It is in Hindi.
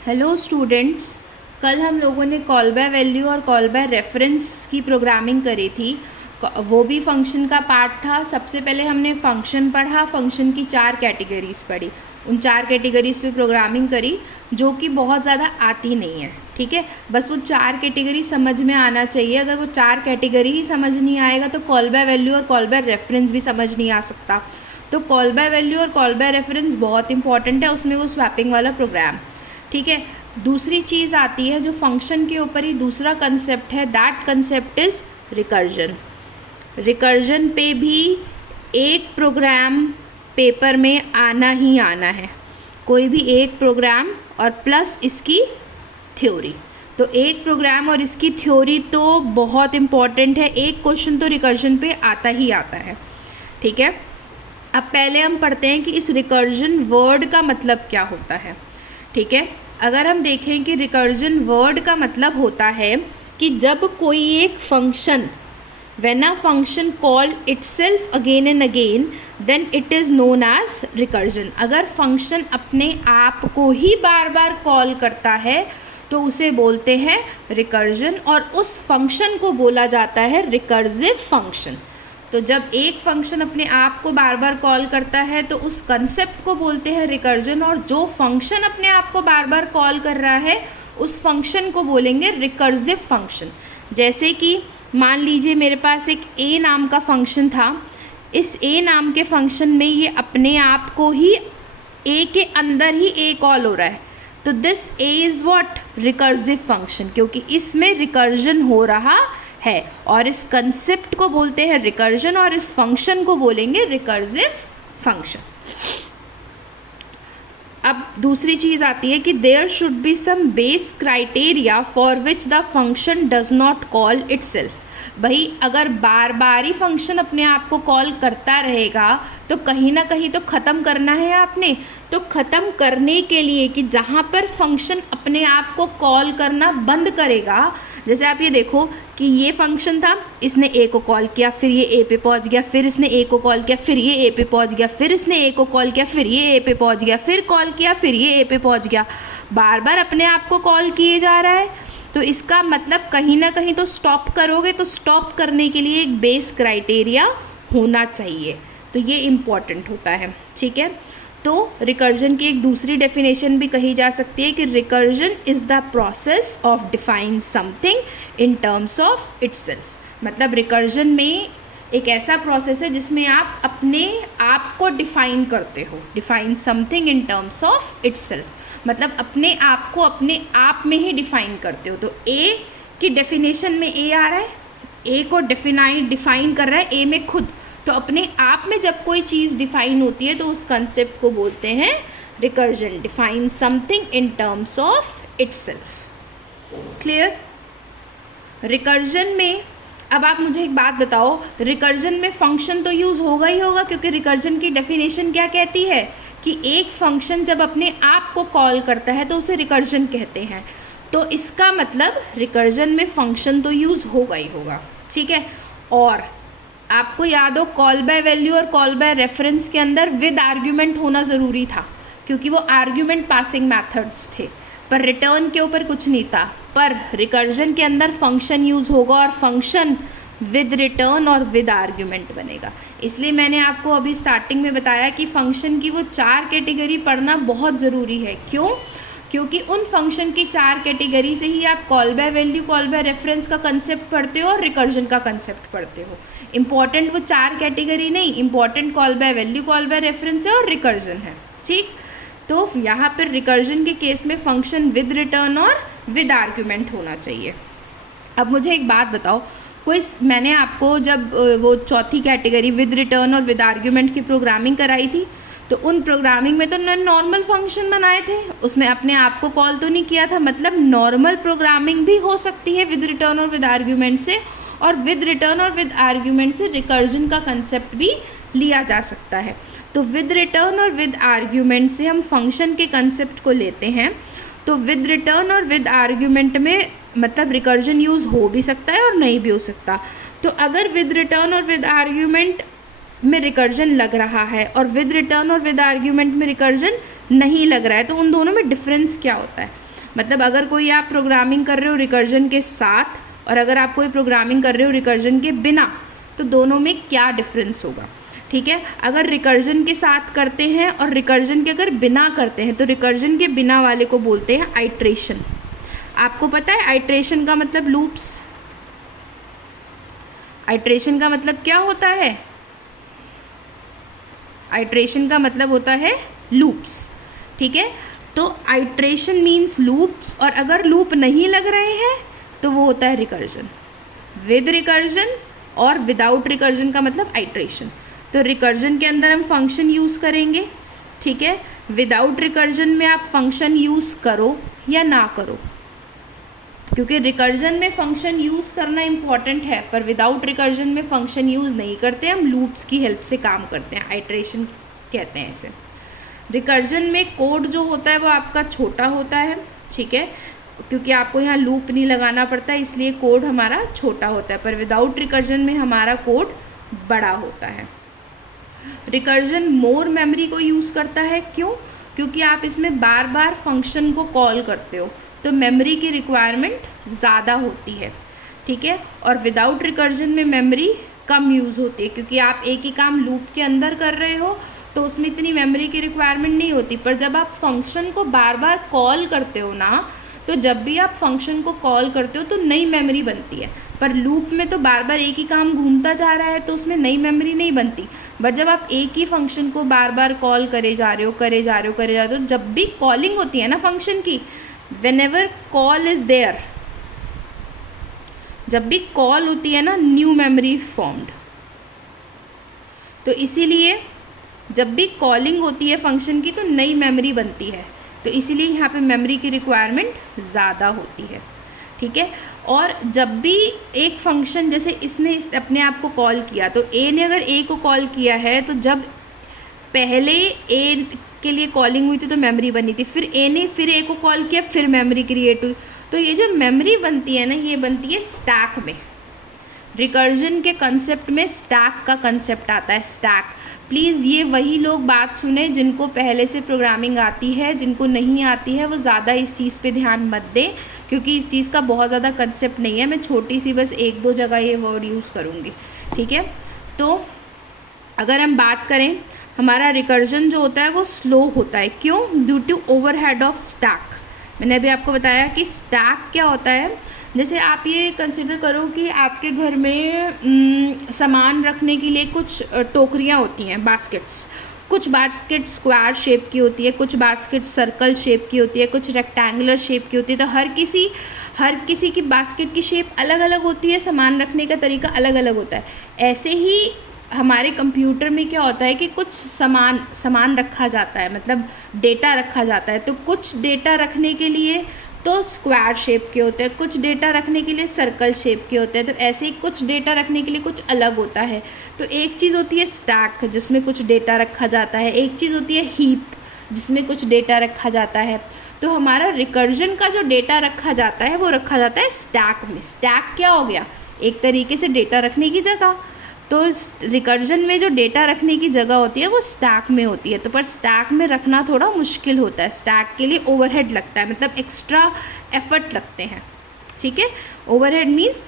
हेलो स्टूडेंट्स, कल हम लोगों ने कॉल बाय वैल्यू और कॉल बाय रेफरेंस की प्रोग्रामिंग करी थी। वो भी फंक्शन का पार्ट था। सबसे पहले हमने फंक्शन पढ़ा, फंक्शन की 4 कैटेगरीज पढ़ी, उन 4 कैटेगरीज पे प्रोग्रामिंग करी जो कि बहुत ज़्यादा आती नहीं है। ठीक है, बस वो 4 कैटेगरी समझ में आना चाहिए। अगर वो 4 कैटेगरी ही समझ नहीं आएगा तो कॉल बाय वैल्यू और कॉल बाय रेफरेंस भी समझ नहीं आ सकता। तो कॉल बाय वैल्यू और कॉल बाय रेफरेंस बहुत इंपॉर्टेंट है, उसमें वो स्वैपिंग वाला प्रोग्राम। ठीक है, दूसरी चीज़ आती है जो फंक्शन के ऊपर ही दूसरा कंसेप्ट है, that concept is recursion. Recursion पे भी एक प्रोग्राम पेपर में आना ही आना है, कोई भी एक प्रोग्राम और प्लस इसकी थ्योरी। तो एक प्रोग्राम और इसकी थ्योरी तो बहुत इम्पॉर्टेंट है, एक क्वेश्चन तो रिकर्जन पे आता ही आता है। ठीक है, अब पहले हम पढ़ते हैं कि इस रिकर्जन वर्ड का मतलब क्या होता है। ठीक है, अगर हम देखें कि रिकर्जन वर्ड का मतलब होता है कि जब कोई एक function, when a function call itself again and again, then it is known as recursion. अगर फंक्शन अपने आप को ही बार बार कॉल करता है तो उसे बोलते हैं रिकर्जन, और उस फंक्शन को बोला जाता है रिकर्सिव फंक्शन। तो जब एक फंक्शन अपने आप को बार बार कॉल करता है तो उस कंसेप्ट को बोलते हैं रिकर्जन, और जो फंक्शन अपने आप को बार बार कॉल कर रहा है उस फंक्शन को बोलेंगे रिकर्सिव फंक्शन। जैसे कि मान लीजिए मेरे पास एक ए नाम का फंक्शन था, इस ए नाम के फंक्शन में ये अपने आप को ही ए के अंदर ही ए कॉल हो रहा है, तो this A is what recursive function, क्योंकि इसमें रिकर्जन हो रहा है और इस कंसेप्ट को बोलते हैं रिकर्जन और इस फंक्शन को बोलेंगे रिकर्सिव फंक्शन। अब दूसरी चीज़ आती है कि there should be some base criteria for which the function does not call itself. भाई अगर बार बार ही फंक्शन अपने आप को कॉल करता रहेगा तो कहीं ना कहीं तो ख़त्म करना है आपने। तो ख़त्म करने के लिए कि जहाँ पर फंक्शन अपने आप को कॉल करना बंद करेगा, जैसे आप ये देखो कि ये फंक्शन था, इसने ए को कॉल किया, फिर ये ए पे पहुंच गया, फिर इसने ए को कॉल किया, फिर ये ए पे पहुंच गया, फिर इसने ए को कॉल किया, फिर ये ए पे पहुंच गया, फिर कॉल किया, फिर ये ए पे पहुंच गया, बार बार अपने आप को कॉल किए जा रहा है। तो इसका मतलब कहीं ना कहीं तो स्टॉप करोगे, तो स्टॉप करने के लिए एक बेस क्राइटेरिया होना चाहिए, तो ये इम्पॉर्टेंट होता है। ठीक है, तो रिकर्जन की एक दूसरी डेफिनेशन भी कही जा सकती है कि recursion is the process of define something in terms of itself. मतलब रिकर्जन में एक ऐसा प्रोसेस है जिसमें आप अपने आप को डिफाइन करते हो, define something in terms of itself, मतलब अपने आप को अपने आप में ही डिफाइन करते हो। तो ए की डेफिनेशन में ए आ रहा है, ए को डिफाइन कर रहा है ए में खुद, तो अपने आप में जब कोई चीज़ डिफाइन होती है तो उस कंसेप्ट को बोलते हैं recursion, define something in terms of itself. Clear? Recursion में अब आप मुझे एक बात बताओ, रिकर्जन में फंक्शन तो यूज़ होगा ही होगा, क्योंकि रिकर्जन की डेफिनेशन क्या कहती है कि एक फंक्शन जब अपने आप को कॉल करता है तो उसे रिकर्जन कहते हैं। तो इसका मतलब रिकर्जन में फंक्शन तो यूज़ होगा ही होगा। ठीक है, और आपको याद हो कॉल बाय वैल्यू और कॉल बाय रेफरेंस के अंदर विद आर्ग्यूमेंट होना ज़रूरी था, क्योंकि वो आर्ग्यूमेंट पासिंग मेथड्स थे, पर रिटर्न के ऊपर कुछ नहीं था। पर रिकर्जन के अंदर फंक्शन यूज़ होगा और फंक्शन विद रिटर्न और विद आर्ग्यूमेंट बनेगा। इसलिए मैंने आपको अभी स्टार्टिंग में बताया कि फंक्शन की वो 4 कैटेगरी पढ़ना बहुत ज़रूरी है। क्यों? क्योंकि उन फंक्शन की 4 कैटेगरी से ही आप call by value, call by reference का कंसेप्ट पढ़ते हो और रिकर्जन का कंसेप्ट पढ़ते हो। इंपॉर्टेंट वो 4 कैटेगरी नहीं, important call by value, call by reference है और रिकर्जन है। ठीक, तो यहाँ पर रिकर्जन के केस में फंक्शन विद रिटर्न और विद आर्ग्यूमेंट होना चाहिए। अब मुझे एक बात बताओ, कोई मैंने आपको जब वो चौथी कैटेगरी विद रिटर्न और विद आर्ग्यूमेंट की प्रोग्रामिंग कराई थी, तो उन प्रोग्रामिंग में तो नॉर्मल फंक्शन बनाए थे, उसमें अपने आप को कॉल तो नहीं किया था। मतलब नॉर्मल प्रोग्रामिंग भी हो सकती है विद रिटर्न और विद आर्ग्यूमेंट से, और विद रिटर्न और विद आर्ग्यूमेंट से रिकर्जन का कंसेप्ट भी लिया जा सकता है। तो विद रिटर्न और विद आर्ग्यूमेंट से हम फंक्शन के कंसेप्ट को लेते हैं। तो विद रिटर्न और विद आर्ग्यूमेंट में मतलब रिकर्जन यूज़ हो भी सकता है और नहीं भी हो सकता। तो अगर विद रिटर्न और विद आर्ग्यूमेंट में रिकर्जन लग रहा है और विद रिटर्न और विद आर्ग्यूमेंट में रिकर्जन नहीं लग रहा है, तो उन दोनों में डिफरेंस क्या होता है? मतलब अगर कोई आप प्रोग्रामिंग कर रहे हो रिकर्जन के साथ और अगर आप कोई प्रोग्रामिंग कर रहे हो रिकर्जन के बिना, तो दोनों में क्या डिफरेंस होगा, ठीक है। अगर रिकर्जन के साथ करते हैं और रिकर्जन के अगर बिना करते हैं, तो रिकर्जन के बिना वाले को बोलते हैं आइट्रेशन। आपको पता है आइट्रेशन का मतलब लूप्स, आइट्रेशन का मतलब क्या होता है, आइट्रेशन का मतलब होता है लूप्स, ठीक है। तो आइट्रेशन मीन्स लूप्स, और अगर लूप नहीं लग रहे हैं तो वो होता है रिकर्जन। विद रिकर्जन और विदाउट रिकर्जन का मतलब आइट्रेशन। तो रिकर्जन के अंदर हम फंक्शन यूज़ करेंगे, ठीक है। विदाउट रिकर्जन में आप फंक्शन यूज़ करो या ना करो, क्योंकि रिकर्जन में फंक्शन यूज़ करना इम्पॉर्टेंट है, पर विदाउट रिकर्जन में फंक्शन यूज़ नहीं करते, हम लूप्स की हेल्प से काम करते हैं, आइट्रेशन कहते हैं इसे। रिकर्जन में कोड जो होता है वो आपका छोटा होता है, ठीक है, क्योंकि आपको यहाँ लूप नहीं लगाना पड़ता है, इसलिए कोड हमारा छोटा होता है। पर विदाउट रिकर्जन में हमारा कोड बड़ा होता है। रिकर्जन मोर मेमोरी को यूज़ करता है, क्यों? क्योंकि आप इसमें बार बार फंक्शन को कॉल करते हो, तो मेमोरी की रिक्वायरमेंट ज़्यादा होती है, ठीक है। और विदाउट रिकर्जन में मेमोरी कम यूज़ होती है, क्योंकि आप एक ही काम लूप के अंदर कर रहे हो, तो उसमें इतनी मेमोरी की रिक्वायरमेंट नहीं होती। पर जब आप फंक्शन को बार बार कॉल करते हो ना, तो जब भी आप फंक्शन को कॉल करते हो तो नई मेमोरी बनती है। पर लूप में तो बार बार एक ही काम घूमता जा रहा है, तो उसमें नई मेमोरी नहीं बनती। बट जब आप एक ही फंक्शन को बार बार कॉल करे जा रहे हो, जब भी कॉलिंग होती है ना फंक्शन की, whenever कॉल इज़ देयर, जब भी कॉल होती है ना, न्यू मेमोरी फॉर्म्ड। तो इसीलिए जब भी कॉलिंग होती है फंक्शन की तो नई मेमोरी बनती है, तो इसीलिए यहाँ पे मेमोरी की रिक्वायरमेंट ज़्यादा होती है, ठीक है। और जब भी एक फंक्शन, जैसे इसने अपने आप को कॉल किया, तो ए ने अगर ए को कॉल किया है, तो जब पहले ए के लिए कॉलिंग हुई थी तो मेमोरी बनी थी, फिर ए ने फिर ए को कॉल किया, फिर मेमोरी क्रिएट हुई। तो ये जो मेमोरी बनती है ना, ये बनती है स्टैक में। रिकर्जन के कंसेप्ट में स्टैक का कंसेप्ट आता है, स्टैक। प्लीज़ ये वही लोग बात सुने जिनको पहले से प्रोग्रामिंग आती है, जिनको नहीं आती है वो ज़्यादा इस चीज़ पे ध्यान मत दें, क्योंकि इस चीज़ का बहुत ज़्यादा कंसेप्ट नहीं है। मैं छोटी सी बस 1-2 जगह ये वर्ड यूज़ करूँगी, ठीक है। तो अगर हम बात करें, हमारा रिकर्जन जो होता है वो स्लो होता है, क्यों? Due to overhead of stack. मैंने अभी आपको बताया कि स्टैक क्या होता है। जैसे आप ये कंसिडर करो कि आपके घर में सामान रखने के लिए कुछ टोकरियाँ होती हैं, बास्केट्स। कुछ बास्केट स्क्वायर शेप की होती है, कुछ बास्केट सर्कल शेप की होती है, कुछ रेक्टेंगुलर शेप की होती है। तो हर किसी की बास्केट की शेप अलग अलग होती है, सामान रखने का तरीका अलग अलग होता है। ऐसे ही हमारे कंप्यूटर में क्या होता है कि कुछ सामान रखा जाता है, मतलब डेटा रखा जाता है। तो कुछ डेटा रखने के लिए तो स्क्वायर शेप के होते हैं, कुछ डेटा रखने के लिए सर्कल शेप के होते हैं। तो ऐसे ही कुछ डेटा रखने के लिए कुछ अलग होता है। तो एक चीज़ होती है स्टैक, जिसमें कुछ डेटा रखा जाता है, एक चीज़ होती है हीप, जिसमें कुछ डेटा रखा जाता है। तो हमारा रिकर्जन का जो डेटा रखा जाता है वो रखा जाता है स्टैक में। स्टैक क्या हो गया? एक तरीके से डेटा रखने की जगह। तो रिकर्जन में जो डेटा रखने की जगह होती है वो स्टैक में होती है। तो पर स्टैक में रखना थोड़ा मुश्किल होता है, स्टैक के लिए ओवरहेड लगता है, मतलब एक्स्ट्रा एफर्ट लगते हैं, ठीक है। Overhead means